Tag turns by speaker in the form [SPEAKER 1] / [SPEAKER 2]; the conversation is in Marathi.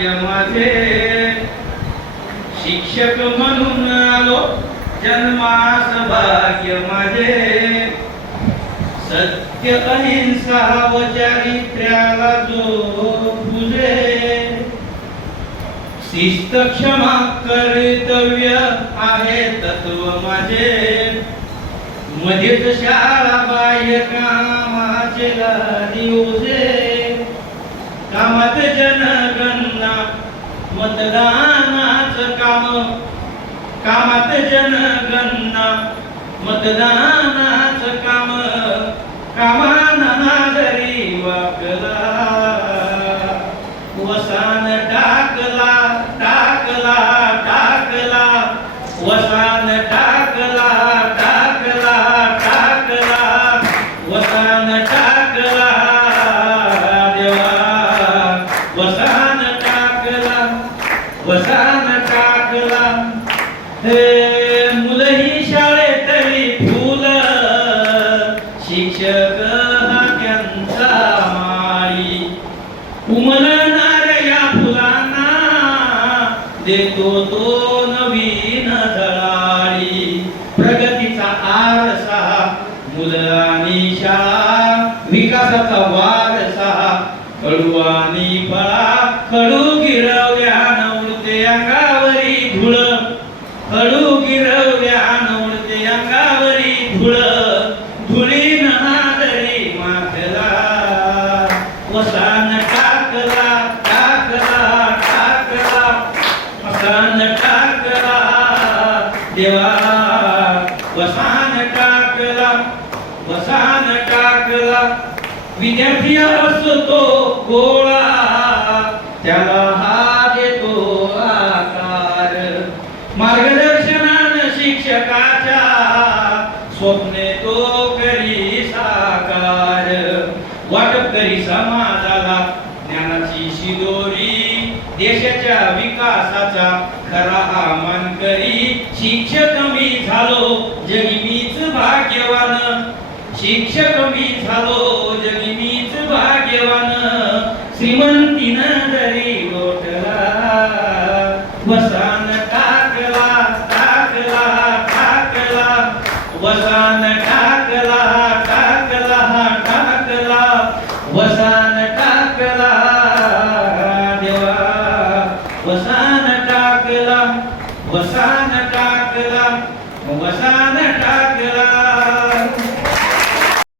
[SPEAKER 1] भाग्य माझे शिक्षक म्हणून आलो जन्मास भाग्य माझे. सत्य अहिंसा व चारित्र्याला जो पूजे शिस्त क्षमा कर्तव्य आहे तत्व माझे. मध्येच शाळा बाह्य कामाचे दिवसे कामात जनगणना मतदानाच काम. कामात जनगणना. मतदान वसान टाकला हे मुलंही शाळेतली फुल. शिक्षक हा त्यांचा माळी. उमलणार या फुलांना देतो तो नवीन दळाळी. प्रगतीचा आरसा मुलं आणि शाळा विकासाचा वारसा कडू आणि फळा खडू अंगावरी धुळ. हळू गिरवल्या नवडते अंगावरी धुळ. धुळी हादरी माथला वसान टाकला टाकला टाकला. वसान टाकला. देवा वसान टाकला वसान टाकला. विद्यार्थी असतो गोळा. त्याला हा जगाच्या स्वप्ने तो करी साकार. वाटप करी समाजाला ज्ञानाची शिदोरी देशाच्या विकासाचा खरा आमान करी. शिक्षक मी झालो जगी मीच भाग्यवान. शिक्षक मी झालो जगी मीच भाग्यवान. श्रीमंतीन जरी लोटला. बसा वसान टाकला वसान टाकला